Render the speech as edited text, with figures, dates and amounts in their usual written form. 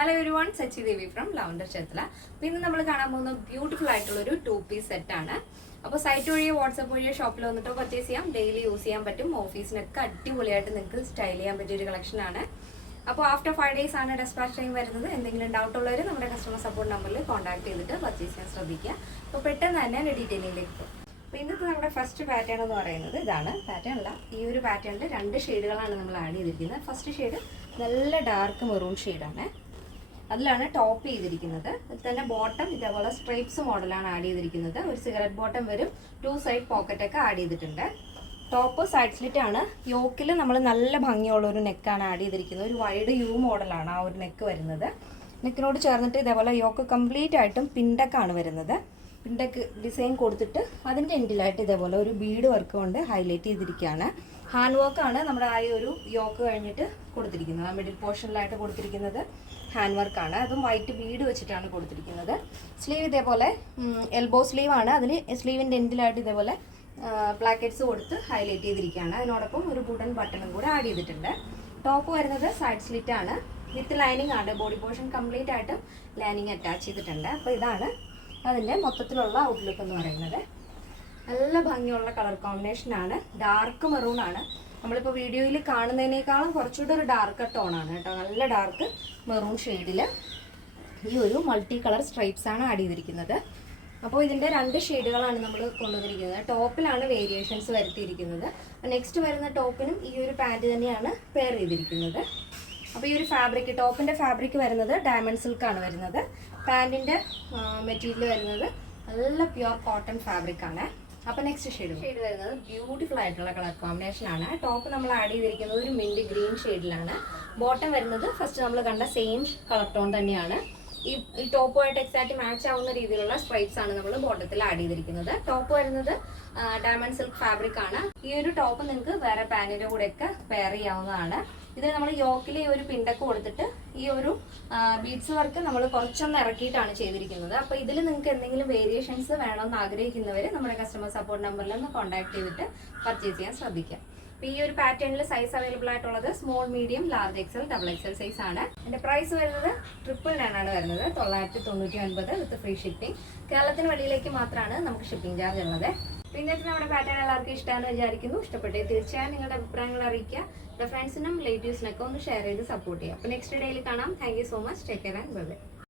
Hello everyone, Sachi Devi from Lavender Chetla. We will see a beautiful two-piece set. So, site or WhatsApp or shop purchase daily use office style collection. So, after 5 days, dispatch time doubt customer support number contact purchase. So, detail. Our first pattern is pattern. This pattern is 2 shades. First shade is dark maroon shade. That's top the bottom is stripes model cigarette bottom 2 side pocket top side slit yoke we neck wide U model neck neck yoke complete item pindak design bead work highlight hand work yoke middle portion hand work white bead sleeve elbow sleeve sleeve in plackets highlight wooden button add top side slit with lining body portion complete lining attached outlook color combination dark maroon നമ്മളിപ്പോൾ വീഡിയോയിൽ കാണുന്നതിനേക്കാളും കുറച്ചുകൂടി ഒരു dark tone ആണ് ട്ടോ നല്ല dark maroon ഷെയ്ഡിൽ ഈ ഒരു മൾട്ടി കളർ സ്ട്രൈപ്സ് ആണ് ആഡ് ചെയ്തിരിക്കുന്നത് അപ്പോൾ ഇതിന്റെ രണ്ട് ഷെയ്ഡുകളാണ് നമ്മൾ കൊണ്ടുവന്നിരിക്കുന്നത് ടോപ്പിലാണ് വേരിയേഷൻസ് വരുത്തിയിരിക്കുന്നത് നെക്സ്റ്റ് വരുന്ന ടോപ്പിനും ഈ ഒരു പാന്റ് തന്നെയാണ് പെയർ ചെയ്തിരിക്കുന്നത് അപ്പോൾ ഈ ഒരു ഫാബ്രിക് ടോപ്പിന്റെ ഫാബ്രിക് വരുന്നത് ഡയമണ്ട് സിൽക്ക് ആണ് വരുന്നത് പാന്റിന്റെ മെറ്റീരിയൽ വരുന്നത് നല്ല പ്യുവർ കോട്ടൺ ഫാബ്രിക് ആണ് അപ്പോൾ നെക്സ്റ്റ് ഷെയ്ഡ് വരുന്നത് ബ്യൂട്ടിഫുൾ ആയിട്ടുള്ള കളർ കോമ്പിനേഷൻ ആണ് ടോപ്പ് നമ്മൾ ആഡ് ചെയ്തിരിക്കുന്നത് ഒരു മിന്റ് ഗ്രീൻ ഷെയ്ഡിലാണ് ബോട്ടം വരുന്നത് ഫസ്റ്റ് നമ്മൾ കണ്ട സെയിം കളർ ടോൺ തന്നെയാണ് ഈ ടോപ്പുമായിട്ട് എക്സാക്റ്റ് മാച്ച് ആവുന്ന രീതിയിലുള്ള സ്ട്രൈപ്സ് ആണ് നമ്മൾ ബോട്ടത്തിൽ ആഡ് ചെയ്തിരിക്കുന്നത് ടോപ്പ് വരുന്നത് ഡയമണ്ട് സിൽക്ക് ഫാബ്രിക് ആണ് ഈ ഒരു ടോപ്പ് നിങ്ങൾക്ക് വേറെ പാന്റിന്റെ കൂടെ ഒക്കെ പെയർ ചെയ്യാവുന്നതാണ് ഇത് നമ്മൾ യോക്കിൽ ഈ ഒരു പിണ്ടൊക്കെ കൊടുത്തിട്ട് ഈ ഒരു ബീഡ്സ് വർക്ക് നമ്മൾ കുറച്ചൊന്ന് ഇറക്കിയിട്ടാണ് ചെയ്തിരിക്കുന്നത് അപ്പോൾ ഇതിൽ നിങ്ങൾക്ക് എന്തെങ്കിലും വേരിയേഷൻസ് വേണമെന്ന് ആഗ്രഹിക്കുന്നവർ നമ്മുടെ കസ്റ്റമർ സപ്പോർട്ട് നമ്പറിൽ ഒന്ന് കോൺടാക്ട് ചെയ്തിട്ട് പർച്ചേസ് ചെയ്യാൻ ശ്രദ്ധിക്കാം ഈ ഒരു പാറ്റേണിൽ സൈസ് അവൈലബിൾ ആയിട്ടുള്ളത് small medium large XL double XL size ആണ് ഇതിന്റെ പ്രൈസ് വരുന്നത് 999 ആണ് വരുന്നത് 999 വിത്ത് ഫ്രീ ഷിപ്പിംഗ് കേരളത്തിന് വെളിയിലേക്ക് മാത്രമാണ് നമുക്ക് ഷിപ്പിംഗ് ചാർജ് ഉള്ളത് പിന്നെ നമ്മുടെ പാറ്റേൺ എല്ലാവർക്കും ഇഷ്ടമാണെന്ന് വിചാരിക്കുന്നു ഇഷ്ടപ്പെട്ടേ തീർച്ചയായും നിങ്ങളുടെ അഭിപ്രായങ്ങൾ അറിയിക്കുക ഫ്രണ്ട്സിനും റിലേറ്റീവ്സിനൊക്കെ ഒന്ന് ഷെയർ ചെയ്ത് സപ്പോർട്ട് ചെയ്യുക അപ്പോൾ നെക്സ്റ്റ് ഡേയിൽ കാണാം thank you so much take care and bye bye